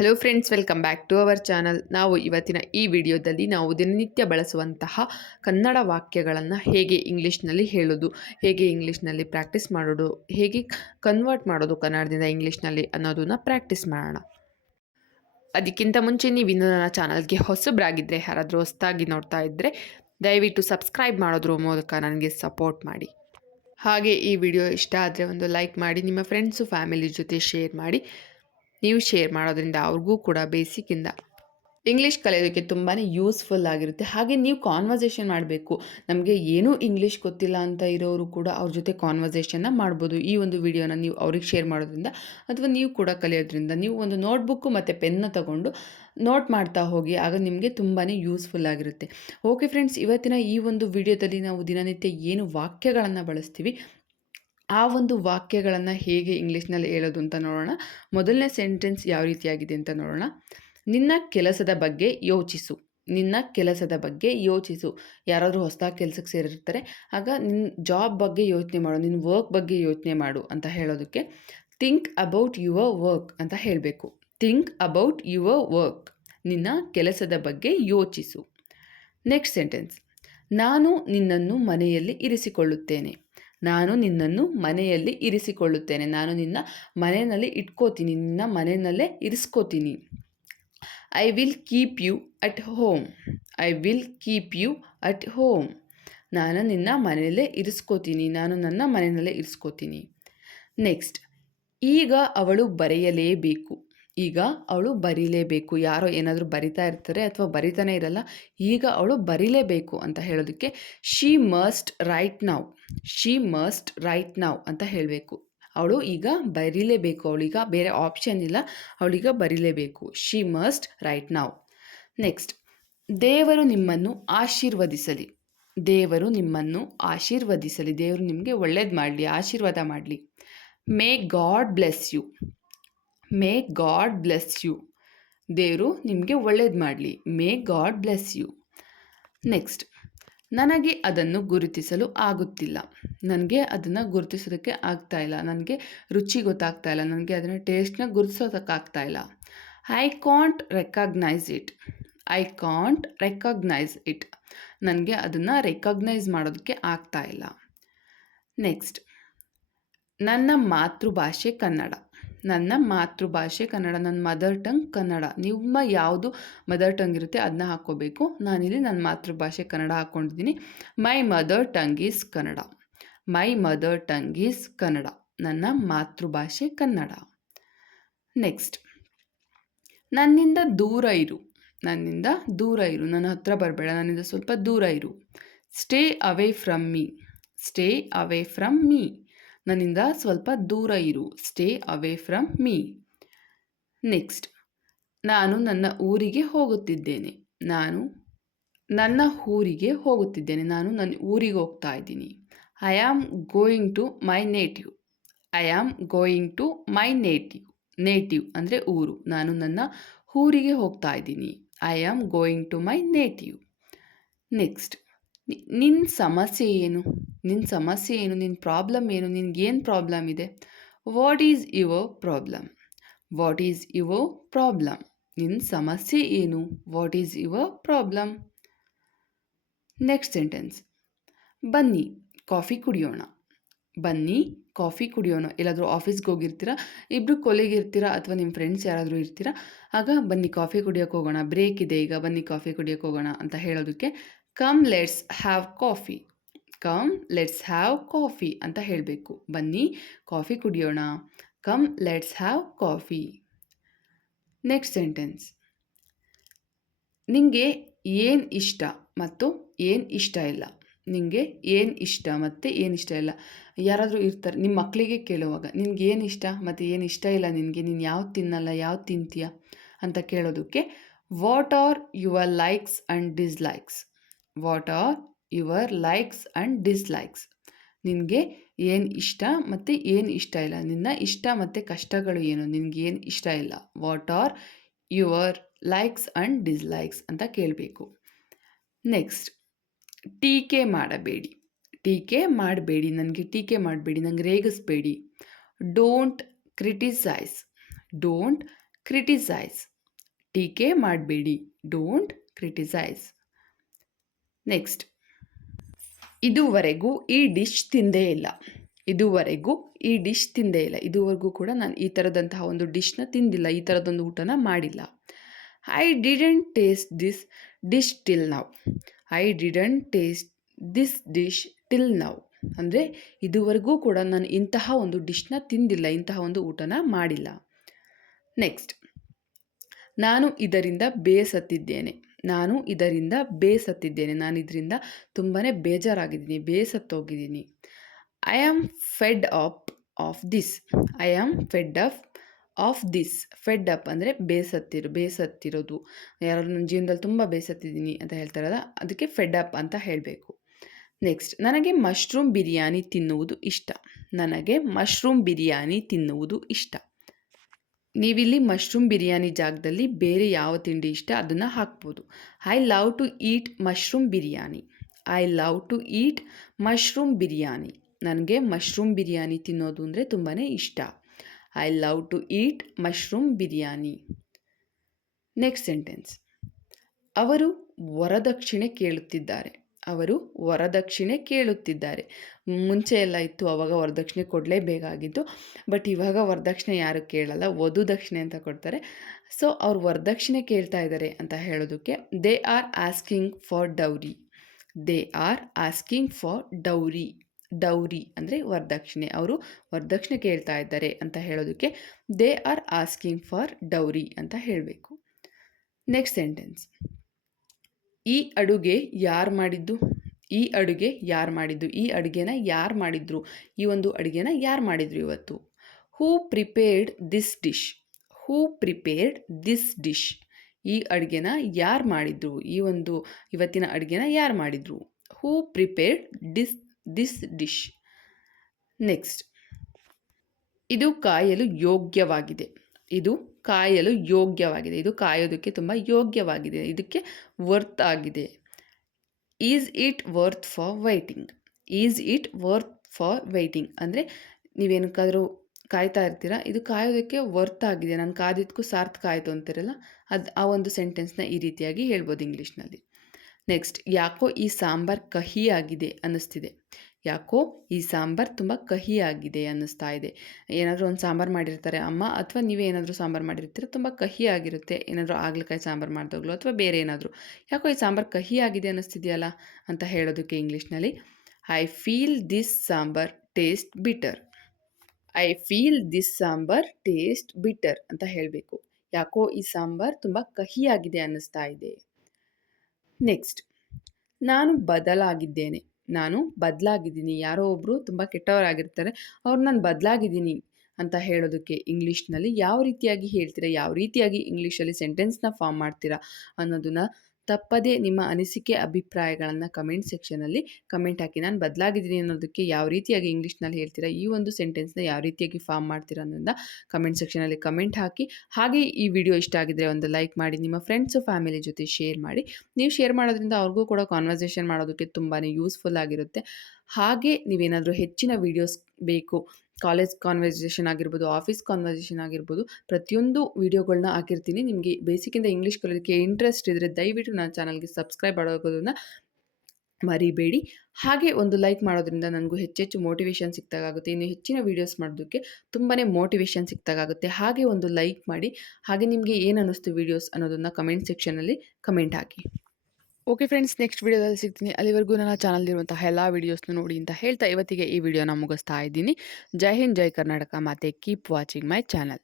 Hello friends, welcome back to our channel. ನಾವು ಇವತ್ತಿನ ಈ ವಿಡಿಯೋದಲ್ಲಿ ನಾವು ದಿನನಿತ್ಯ ಬಳಸುವಂತಹ ಕನ್ನಡ ವಾಕ್ಯಗಳನ್ನು ಹೇಗೆ ಇಂಗ್ಲೀಷ್ನಲ್ಲಿ ಹೇಳೋದು, ಹೇಗೆ ಇಂಗ್ಲೀಷ್ನಲ್ಲಿ ಪ್ರಾಕ್ಟೀಸ್ ಮಾಡೋದು, ಹೇಗೆ ಕನ್ವರ್ಟ್ ಮಾಡೋದು ಕನ್ನಡದಿಂದ ಇಂಗ್ಲೀಷ್ನಲ್ಲಿ ಅನ್ನೋದನ್ನು ಪ್ರಾಕ್ಟೀಸ್ ಮಾಡೋಣ. ಅದಕ್ಕಿಂತ ಮುಂಚೆ ನೀವು ಇನ್ನೂ ನನ್ನ ಚಾನಲ್ಗೆ ಹೊಸಬ್ರಾಗಿದ್ದರೆ, ಯಾರಾದರೂ ಹೊಸದಾಗಿ ನೋಡ್ತಾ ಇದ್ದರೆ ದಯವಿಟ್ಟು ಸಬ್ಸ್ಕ್ರೈಬ್ ಮಾಡೋದ್ರ ಮೂಲಕ ನನಗೆ ಸಪೋರ್ಟ್ ಮಾಡಿ. ಹಾಗೆ ಈ ವಿಡಿಯೋ ಇಷ್ಟ ಆದರೆ ಒಂದು ಲೈಕ್ ಮಾಡಿ, ನಿಮ್ಮ ಫ್ರೆಂಡ್ಸು ಫ್ಯಾಮಿಲಿ ಜೊತೆ ಶೇರ್ ಮಾಡಿ. ನೀವು ಶೇರ್ ಮಾಡೋದ್ರಿಂದ ಅವ್ರಿಗೂ ಕೂಡ ಬೇಸಿಕ್ಕಿಂದ ಇಂಗ್ಲೀಷ್ ಕಲಿಯೋದಕ್ಕೆ ತುಂಬಾ ಯೂಸ್ಫುಲ್ ಆಗಿರುತ್ತೆ. ಹಾಗೆ ನೀವು ಕಾನ್ವರ್ಸೇಷನ್ ಮಾಡಬೇಕು. ನಮಗೆ ಏನೂ ಇಂಗ್ಲೀಷ್ ಗೊತ್ತಿಲ್ಲ ಅಂತ ಇರೋರು ಕೂಡ ಅವ್ರ ಜೊತೆ ಕಾನ್ವರ್ಸೇಷನ್ನ ಮಾಡ್ಬೋದು. ಈ ಒಂದು ವಿಡಿಯೋನ ನೀವು ಅವ್ರಿಗೆ ಶೇರ್ ಮಾಡೋದ್ರಿಂದ ಅಥವಾ ನೀವು ಕೂಡ ಕಲಿಯೋದ್ರಿಂದ ನೀವು ಒಂದು ನೋಟ್ಬುಕ್ಕು ಮತ್ತು ಪೆನ್ನ ತಗೊಂಡು ನೋಟ್ ಮಾಡ್ತಾ ಹೋಗಿ. ಆಗ ನಿಮಗೆ ತುಂಬಾ ಯೂಸ್ಫುಲ್ ಆಗಿರುತ್ತೆ. ಓಕೆ ಫ್ರೆಂಡ್ಸ್, ಇವತ್ತಿನ ಈ ಒಂದು ವಿಡಿಯೋದಲ್ಲಿ ನಾವು ದಿನನಿತ್ಯ ಏನು ವಾಕ್ಯಗಳನ್ನು ಬಳಸ್ತೀವಿ ಆ ಒಂದು ವಾಕ್ಯಗಳನ್ನು ಹೇಗೆ ಇಂಗ್ಲೀಷ್ನಲ್ಲಿ ಹೇಳೋದು ಅಂತ ನೋಡೋಣ. ಮೊದಲನೇ ಸೆಂಟೆನ್ಸ್ ಯಾವ ರೀತಿಯಾಗಿದೆ ಅಂತ ನೋಡೋಣ. ನಿನ್ನ ಕೆಲಸದ ಬಗ್ಗೆ ಯೋಚಿಸು. ನಿನ್ನ ಕೆಲಸದ ಬಗ್ಗೆ ಯೋಚಿಸು. ಯಾರಾದರೂ ಹೊಸದಾಗಿ ಕೆಲಸಕ್ಕೆ ಸೇರಿರ್ತಾರೆ, ಆಗ ನಿನ್ನ ಜಾಬ್ ಬಗ್ಗೆ ಯೋಚನೆ ಮಾಡು, ನಿನ್ನ ವರ್ಕ್ ಬಗ್ಗೆ ಯೋಚನೆ ಮಾಡು ಅಂತ ಹೇಳೋದಕ್ಕೆ ಥಿಂಕ್ ಅಬೌಟ್ ಯುವರ್ ವರ್ಕ್ ಅಂತ ಹೇಳಬೇಕು. Think about your work. ನಿನ್ನ ಕೆಲಸದ ಬಗ್ಗೆ ಯೋಚಿಸು. ನೆಕ್ಸ್ಟ್ ಸೆಂಟೆನ್ಸ್, ನಾನು ನಿನ್ನನ್ನು ಮನೆಯಲ್ಲಿ ಇರಿಸಿಕೊಳ್ಳುತ್ತೇನೆ. ನಾನು ನಿನ್ನನ್ನು ಮನೆಯಲ್ಲಿ ಇರಿಸಿಕೊಳ್ಳುತ್ತೇನೆ. ನಾನು ನಿನ್ನ ಮನೆಯಲ್ಲಿ ಇಟ್ಕೋತೀನಿ, ನಿನ್ನ ಮನೆಯಲ್ಲೇ ಇರಿಸ್ಕೋತೀನಿ. I will keep you at home. I will keep you at home. ನಾನು ನಿನ್ನ ಮನೆಯಲ್ಲೇ ಇರಿಸ್ಕೋತೀನಿ, ನಾನು ನನ್ನ ಮನೆಯಲ್ಲೇ ಇರಿಸ್ಕೋತೀನಿ. ನೆಕ್ಸ್ಟ್, ಈಗ ಅವಳು ಬರೆಯಲೇಬೇಕು. ಈಗ ಅವಳು ಬರೀಲೇಬೇಕು. ಯಾರೋ ಏನಾದರೂ ಬರಿತಾ ಇರ್ತಾರೆ ಅಥವಾ ಬರಿತಾನೆ ಇರಲ್ಲ, ಈಗ ಅವಳು ಬರೀಲೇಬೇಕು ಅಂತ ಹೇಳೋದಕ್ಕೆ she must write now. She must write now ಅಂತ ಹೇಳಬೇಕು. ಅವಳು ಈಗ ಬರೀಲೇಬೇಕು. ಅವಳೀಗ ಬೇರೆ ಆಪ್ಷನ್ ಇಲ್ಲ, ಅವಳೀಗ ಬರೀಲೇಬೇಕು. She must write now. Next, ದೇವರು ನಿಮ್ಮನ್ನು ಆಶೀರ್ವದಿಸಲಿ. ದೇವರು ನಿಮ್ಮನ್ನು ಆಶೀರ್ವದಿಸಲಿ. ದೇವರು ನಿಮಗೆ ಒಳ್ಳೇದು ಮಾಡಲಿ, ಆಶೀರ್ವಾದ ಮಾಡಲಿ. May God bless you. May God bless you. ದೇವರು ನಿಮಗೆ ಒಳ್ಳೇದು ಮಾಡಲಿ. May God bless you. Next, ನನಗೆ ಅದನ್ನು ಗುರುತಿಸಲು ಆಗುತ್ತಿಲ್ಲ. ನನಗೆ ಅದನ್ನು ಗುರುತಿಸೋದಕ್ಕೆ ಆಗ್ತಾ ಇಲ್ಲ. ನನಗೆ ರುಚಿ ಗೊತ್ತಾಗ್ತಾ ಇಲ್ಲ. ನನಗೆ ಅದನ್ನು ಟೇಸ್ಟ್ನ ಗುರುತಿಸೋದಕ್ಕಾಗ್ತಾ ಇಲ್ಲ. I can't recognise it. I can't recognise it. ನನಗೆ ಅದನ್ನು ರೆಕಗ್ನೈಸ್ ಮಾಡೋದಕ್ಕೆ ಆಗ್ತಾ ಇಲ್ಲ. ನೆಕ್ಸ್ಟ್, ನನ್ನ ಮಾತೃಭಾಷೆ ಕನ್ನಡ. ನನ್ನ ಮಾತೃಭಾಷೆ ಕನ್ನಡ. ನನ್ನ ಮದರ್ ಟಂಗ್ ಕನ್ನಡ. ನಿಮ್ಮ ಯಾವುದು ಮದರ್ ಟಂಗ್ ಇರುತ್ತೆ ಅದನ್ನ ಹಾಕ್ಕೋಬೇಕು. ನಾನಿಲ್ಲಿ ನನ್ನ ಮಾತೃಭಾಷೆ ಕನ್ನಡ ಹಾಕ್ಕೊಂಡಿದ್ದೀನಿ. My mother tongue is Kannada. My mother tongue is Kannada. ನನ್ನ ಮಾತೃಭಾಷೆ ಕನ್ನಡ. ನೆಕ್ಸ್ಟ್, ನನ್ನಿಂದ ದೂರ ಇರು. ನನ್ನಿಂದ ದೂರ ಇರು. ನನ್ನ ಹತ್ರ ಬರಬೇಡ, ನನ್ನಿಂದ ಸ್ವಲ್ಪ ದೂರ ಇರು. Stay away from me. Stay away from me. ನನ್ನಿಂದ ಸ್ವಲ್ಪ ದೂರ ಇರು. Stay away from me. Next, ನಾನು ನನ್ನ ಊರಿಗೆ ಹೋಗುತ್ತಿದ್ದೇನೆ. ನಾನು ನನ್ನ ಊರಿಗೆ ಹೋಗುತ್ತಿದ್ದೇನೆ. ನಾನು ನನ್ನ ಊರಿಗೆ ಹೋಗ್ತಾ ಇದ್ದೀನಿ. I am going to my native. I am going to my native. Native ಅಂದರೆ ಊರು. ನಾನು ನನ್ನ ಊರಿಗೆ ಹೋಗ್ತಾ ಇದ್ದೀನಿ. I am going to my native. Next, ನಿನ್ನ ಸಮಸ್ಯೆ ಏನು? ನಿನ್ನ ಸಮಸ್ಯೆ ಏನು? ನಿನ್ನ ಪ್ರಾಬ್ಲಮ್ ಏನು? ನಿನಗೇನು ಪ್ರಾಬ್ಲಮ್ ಇದೆ? What is your problem? What is your problem? ನಿನ್ನ ಸಮಸ್ಯೆ ಏನು? What is your problem? Next sentence, ಬನ್ನಿ ಕಾಫಿ ಕುಡಿಯೋಣ. ಬನ್ನಿ ಕಾಫಿ ಕುಡಿಯೋಣ. ಎಲ್ಲಾದರೂ ಆಫೀಸ್ಗೆ ಹೋಗಿರ್ತೀರಾ, ಇಬ್ಬರು ಕೊಲೆಗೆ ಇರ್ತೀರಾ ಅಥವಾ ನಿಮ್ಮ ಫ್ರೆಂಡ್ಸ್ ಯಾರಾದರೂ ಇರ್ತೀರಾ, ಆಗ ಬನ್ನಿ ಕಾಫಿ ಕುಡಿಯೋಕ್ಕೆ ಹೋಗೋಣ, ಬ್ರೇಕ್ ಇದೆ ಈಗ, ಬನ್ನಿ ಕಾಫಿ ಕುಡಿಯೋಕ್ಕೆ ಹೋಗೋಣ ಅಂತ ಹೇಳೋದಕ್ಕೆ come let's have coffee. Come let's have coffee ಅಂತ ಹೇಳಬೇಕು. ಬನ್ನಿ ಕಾಫಿ ಕುಡಿಯೋಣ. Come let's have coffee. Next sentence, ನಿಮಗೆ ಏನು ಇಷ್ಟ ಮತ್ತು ಏನು ಇಷ್ಟ ಇಲ್ಲ. ನಿಮಗೆ ಏನು ಇಷ್ಟ ಮತ್ತು ಏನು ಇಷ್ಟ ಇಲ್ಲ. ಯಾರಾದರೂ ಇರ್ತಾರೆ, ನಿಮ್ಮ ಮಕ್ಕಳಿಗೆ ಕೇಳುವಾಗ ನಿನ್ಗೆ ಏನು ಇಷ್ಟ ಮತ್ತು ಏನು ಇಷ್ಟ ಇಲ್ಲ ನಿನಗೆ, ನೀನು ಯಾವ್ದು ತಿನ್ನಲ್ಲ, ಯಾವ್ದು ತಿಂತೀಯ ಅಂತ ಕೇಳೋದಕ್ಕೆ what are your likes and dislikes. What are your likes and dislikes. ನಿನಗೆ ಏನು ಇಷ್ಟ ಮತ್ತು ಏನು ಇಷ್ಟ ಇಲ್ಲ. ನಿನ್ನ ಇಷ್ಟ ಮತ್ತು ಕಷ್ಟಗಳು ಏನು, ನಿನಗೇನು ಇಷ್ಟ ಇಲ್ಲ. What are your likes and dislikes ಅಂತ ಕೇಳಬೇಕು. ನೆಕ್ಸ್ಟ್, ಟೀಕೆ ಮಾಡಬೇಡಿ. ಟೀಕೆ ಮಾಡಬೇಡಿ. ನನಗೆ ಟೀಕೆ ಮಾಡಬೇಡಿ, ನನಗೆ ರೇಗಿಸ್ಬೇಡಿ. Don't criticise. ಡೋಂಟ್ ಕ್ರಿಟಿಸೈಸ್, ಟೀಕೆ ಮಾಡಬೇಡಿ, ಡೋಂಟ್ ಕ್ರಿಟಿಸೈಸ್. ನೆಕ್ಸ್ಟ್, ಇದುವರೆಗೂ ಈ ಡಿಶ್ ತಿಂದೇ ಇಲ್ಲ. ಇದುವರೆಗೂ ಈ ಡಿಶ್ ತಿಂದೇ ಇಲ್ಲ. ಇದುವರೆಗೂ ಕೂಡ ನಾನು ಈ ಥರದಂತಹ ಒಂದು ಡಿಶ್ನ ತಿಂದಿಲ್ಲ, ಈ ಥರದೊಂದು ಊಟನ ಮಾಡಿಲ್ಲ. I didn't taste this dish till now. I didn't taste this dish till now ಅಂದರೆ ಇದುವರೆಗೂ ಕೂಡ ನಾನು ಇಂತಹ ಒಂದು ಡಿಶ್ನ ತಿಂದಿಲ್ಲ, ಇಂತಹ ಒಂದು ಊಟನ ಮಾಡಿಲ್ಲ. ನೆಕ್ಸ್ಟ್, ನಾನು ಇದರಿಂದ ಬೇಸತ್ತಿದ್ದೇನೆ. ನಾನು ಇದರಿಂದ ಬೇಸತ್ತಿದ್ದೇನೆ. ನಾನು ಇದರಿಂದ ತುಂಬಾ ಬೇಜಾರಾಗಿದ್ದೀನಿ, ಬೇಸತ್ತೋಗಿದ್ದೀನಿ. I am fed up of this. I am fed up of this. Fed up ಅಂದರೆ ಬೇಸತ್ತಿರೋದು. ಯಾರು ನನ್ನ ಜೀವನದಲ್ಲಿ ತುಂಬ ಬೇಸತ್ತಿದ್ದೀನಿ ಅಂತ ಹೇಳ್ತಾರಲ್ಲ, ಅದಕ್ಕೆ ಫೆಡ್ ಅಪ್ ಅಂತ ಹೇಳಬೇಕು. ನೆಕ್ಸ್ಟ್, ನನಗೆ ಮಶ್ರೂಮ್ ಬಿರಿಯಾನಿ ತಿನ್ನುವುದು ಇಷ್ಟ. ನನಗೆ ಮಶ್ರೂಮ್ ಬಿರಿಯಾನಿ ತಿನ್ನುವುದು ಇಷ್ಟ. ನೀವಿಲ್ಲಿ ಮಶ್ರೂಮ್ ಬಿರಿಯಾನಿ ಜಾಗದಲ್ಲಿ ಬೇರೆ ಯಾವ ತಿಂಡಿ ಇಷ್ಟ ಅದನ್ನು ಹಾಕ್ಬೋದು. I love to eat mushroom biryani. I love to eat mushroom biryani. ನನಗೆ ಮಶ್ರೂಮ್ ಬಿರಿಯಾನಿ ತಿನ್ನೋದು ಅಂದರೆ ತುಂಬಾ ಇಷ್ಟ. I love to eat mushroom biryani. Next sentence, ಅವರು ವರದಕ್ಷಿಣೆ ಕೇಳುತ್ತಿದ್ದಾರೆ. ಅವರು ವರದಕ್ಷಿಣೆ ಕೇಳುತ್ತಿದ್ದಾರೆ. ಮುಂಚೆ ಎಲ್ಲ ಇತ್ತು, ಆವಾಗ ವರದಕ್ಷಿಣೆ ಕೊಡಲೇಬೇಕಾಗಿತ್ತು. ಬಟ್ ಇವಾಗ ವರದಕ್ಷಿಣೆ ಯಾರು ಕೇಳಲ್ಲ, ವಧು ದಕ್ಷಿಣೆ ಅಂತ ಕೊಡ್ತಾರೆ. ಸೊ ಅವ್ರು ವರದಕ್ಷಿಣೆ ಕೇಳ್ತಾ ಇದ್ದಾರೆ ಅಂತ ಹೇಳೋದಕ್ಕೆ they are asking for dowry. They are asking for dowry. Dowry ಅಂದರೆ ವರದಕ್ಷಿಣೆ. ಅವರು ವರದಕ್ಷಿಣೆ ಕೇಳ್ತಾ ಇದ್ದಾರೆ ಅಂತ ಹೇಳೋದಕ್ಕೆ they are asking for dowry ಅಂತ ಹೇಳಬೇಕು. ನೆಕ್ಸ್ಟ್ ಸೆಂಟೆನ್ಸ್, ಈ ಅಡುಗೆ ಯಾರು ಮಾಡಿದ್ದು? ಈ ಅಡುಗೆ ಯಾರು ಮಾಡಿದ್ದು? ಈ ಅಡುಗೆನ ಯಾರು ಮಾಡಿದ್ರು? ಈ ಒಂದು ಅಡುಗೆನ ಯಾರು ಮಾಡಿದ್ರು ಇವತ್ತು? Who prepared this dish. Who prepared this dish. ಈ ಅಡುಗೆನ ಯಾರು ಮಾಡಿದ್ರು? ಇವತ್ತಿನ ಅಡುಗೆನ ಯಾರು ಮಾಡಿದ್ರು? Who prepared this dish. Next, ಇದು ಕಾಯಲು ಯೋಗ್ಯವಾಗಿದೆ. ಇದು ಕಾಯಲು ಯೋಗ್ಯವಾಗಿದೆ. ಇದು ಕಾಯೋದಕ್ಕೆ ತುಂಬ ಯೋಗ್ಯವಾಗಿದೆ. ಇದಕ್ಕೆ ವರ್ತ್ ಆಗಿದೆ. Is it worth for waiting. Is it worth for waiting ಅಂದರೆ ನೀವೇನಕ್ಕಾದರೂ ಕಾಯ್ತಾ ಇರ್ತೀರಾ, ಇದು ಕಾಯೋದಕ್ಕೆ ವರ್ತ್ ಆಗಿದೆ, ನಾನು ಕಾದಿದ್ದಕ್ಕೂ ಸಾರ್ಥಕ ಆಯಿತು ಅಂತಿರಲ್ಲ, ಆ ಒಂದು ಸೆಂಟೆನ್ಸ್ನ ಈ ರೀತಿಯಾಗಿ ಹೇಳ್ಬೋದು ಇಂಗ್ಲೀಷ್ನಲ್ಲಿ. ನೆಕ್ಸ್ಟ್, ಯಾಕೋ ಈ ಸಾಂಬಾರು ಕಹಿಯಾಗಿದೆ ಅನ್ನಿಸ್ತಿದೆ. ಯಾಕೋ ಈ ಸಾಂಬಾರು ತುಂಬ ಕಹಿಯಾಗಿದೆ ಅನ್ನಿಸ್ತಾ ಇದೆ. ಏನಾದರೂ ಒಂದು ಸಾಂಬಾರು ಮಾಡಿರ್ತಾರೆ ಅಮ್ಮ, ಅಥವಾ ನೀವೇ ಏನಾದರೂ ಸಾಂಬಾರು ಮಾಡಿರ್ತೀರ, ತುಂಬ ಕಹಿಯಾಗಿರುತ್ತೆ. ಏನಾದರೂ ಆಗ್ಲಕಾಯಿ ಸಾಂಬಾರು ಮಾಡಿದಾಗಲೂ ಅಥವಾ ಬೇರೆ ಏನಾದರೂ, ಯಾಕೋ ಈ ಸಾಂಬಾರು ಕಹಿಯಾಗಿದೆ ಅನ್ನಿಸ್ತಿದೆಯಲ್ಲ ಅಂತ ಹೇಳೋದಕ್ಕೆ ಇಂಗ್ಲೀಷ್ನಲ್ಲಿ I feel this sambar taste bitter. I feel this sambar taste bitter ಅಂತ ಹೇಳಬೇಕು. ಯಾಕೋ ಈ ಸಾಂಬಾರು ತುಂಬ ಕಹಿಯಾಗಿದೆ ಅನ್ನಿಸ್ತಾ ಇದೆ. ನೆಕ್ಸ್ಟ್, ನಾನು ಬದಲಾಗಿದ್ದೇನೆ. ನಾನು ಬದಲಾಗಿದ್ದೀನಿ. ಯಾರೋ ಒಬ್ಬರು ತುಂಬ ಕೆಟ್ಟವರಾಗಿರ್ತಾರೆ, ಅವ್ರು ನಾನು ಬದಲಾಗಿದ್ದೀನಿ ಅಂತ ಹೇಳೋದಕ್ಕೆ ಇಂಗ್ಲೀಷ್ನಲ್ಲಿ ಯಾವ ರೀತಿಯಾಗಿ ಹೇಳ್ತೀರಾ, ಯಾವ ರೀತಿಯಾಗಿ ಇಂಗ್ಲೀಷಲ್ಲಿ ಸೆಂಟೆನ್ಸ್ನ ಫಾರ್ಮ್ ಮಾಡ್ತೀರಾ ಅನ್ನೋದನ್ನು ತಪ್ಪದೇ ನಿಮ್ಮ ಅನಿಸಿಕೆ ಅಭಿಪ್ರಾಯಗಳನ್ನು ಕಮೆಂಟ್ ಸೆಕ್ಷನಲ್ಲಿ ಕಮೆಂಟ್ ಹಾಕಿ. ನಾನು ಬದಲಾಗಿದ್ದೀನಿ ಅನ್ನೋದಕ್ಕೆ ಯಾವ ರೀತಿಯಾಗಿ ಇಂಗ್ಲೀಷ್ನಲ್ಲಿ ಹೇಳ್ತೀರಾ, ಈ ಒಂದು ಸೆಂಟೆನ್ಸ್ನ ಯಾವ ರೀತಿಯಾಗಿ ಫಾರ್ಮ್ ಮಾಡ್ತೀರಾ ಅನ್ನೋದನ್ನ ಕಮೆಂಟ್ ಸೆಕ್ಷನಲ್ಲಿ ಕಮೆಂಟ್ ಹಾಕಿ. ಹಾಗೆ ಈ ವಿಡಿಯೋ ಇಷ್ಟ ಆಗಿದ್ರೆ ಒಂದು ಲೈಕ್ ಮಾಡಿ, ನಿಮ್ಮ ಫ್ರೆಂಡ್ಸು ಫ್ಯಾಮಿಲಿ ಜೊತೆ ಶೇರ್ ಮಾಡಿ. ನೀವು ಶೇರ್ ಮಾಡೋದ್ರಿಂದ ಅವ್ರಿಗೂ ಕೂಡ ಕಾನ್ವರ್ಸೇಷನ್ ಮಾಡೋದಕ್ಕೆ ತುಂಬಾ ಯೂಸ್ಫುಲ್ ಆಗಿರುತ್ತೆ. ಹಾಗೆ ನೀವೇನಾದರೂ ಹೆಚ್ಚಿನ ವೀಡಿಯೋಸ್ ಬೇಕು, ಕಾಲೇಜ್ ಕಾನ್ವರ್ಸೇಷನ್ ಆಗಿರ್ಬೋದು, ಆಫೀಸ್ ಕಾನ್ವರ್ಸೇಷನ್ ಆಗಿರ್ಬೋದು, ಪ್ರತಿಯೊಂದು ವೀಡಿಯೋಗಳನ್ನ ಹಾಕಿರ್ತೀನಿ. ನಿಮಗೆ ಬೇಸಿಕ್ಕಿಂದ ಇಂಗ್ಲೀಷ್ ಕಲಿಯೋದಕ್ಕೆ ಇಂಟ್ರೆಸ್ಟ್ ಇದ್ದರೆ ದಯವಿಟ್ಟು ನನ್ನ ಚಾನಲ್ಗೆ ಸಬ್ಸ್ಕ್ರೈಬ್ ಮಾಡೋದನ್ನು ಮರಿಬೇಡಿ. ಹಾಗೆ ಒಂದು ಲೈಕ್ ಮಾಡೋದ್ರಿಂದ ನನಗೂ ಹೆಚ್ಚೆಚ್ಚು ಮೋಟಿವೇಶನ್ ಸಿಕ್ತಾಗುತ್ತೆ. ಇನ್ನು ಹೆಚ್ಚಿನ ವೀಡಿಯೋಸ್ ಮಾಡೋದಕ್ಕೆ ತುಂಬಾ ಮೋಟಿವೇಶನ್ ಸಿಕ್ತಾಗುತ್ತೆ. ಹಾಗೆ ಒಂದು ಲೈಕ್ ಮಾಡಿ. ಹಾಗೆ ನಿಮಗೆ ಏನು ಅನ್ನಿಸ್ತು ವೀಡಿಯೋಸ್ ಅನ್ನೋದನ್ನು ಕಮೆಂಟ್ ಸೆಕ್ಷನಲ್ಲಿ ಕಮೆಂಟ್ ಹಾಕಿ. ಓಕೆ ಫ್ರೆಂಡ್ಸ್, ನೆಕ್ಸ್ಟ್ ವೀಡಿಯೋದಲ್ಲಿ ಸಿಗ್ತೀನಿ. ಅಲ್ಲಿವರೆಗೂ ನನ್ನ ಚಾನಲ್ಲಿರುವಂತಹ ಎಲ್ಲ ವೀಡಿಯೋಸ್ನ ನೋಡಿ ಅಂತ ಹೇಳ್ತಾ ಇವತ್ತಿಗೆ ಈ ವಿಡಿಯೋನ ಮುಗಿಸ್ತಾ ಇದ್ದೀನಿ. ಜೈ ಹಿಂದ್, ಜೈ ಕರ್ನಾಟಕ. ಮತ್ತೆ ಕೀಪ್ ವಾಚಿಂಗ್ ಮೈ ಚಾನಲ್.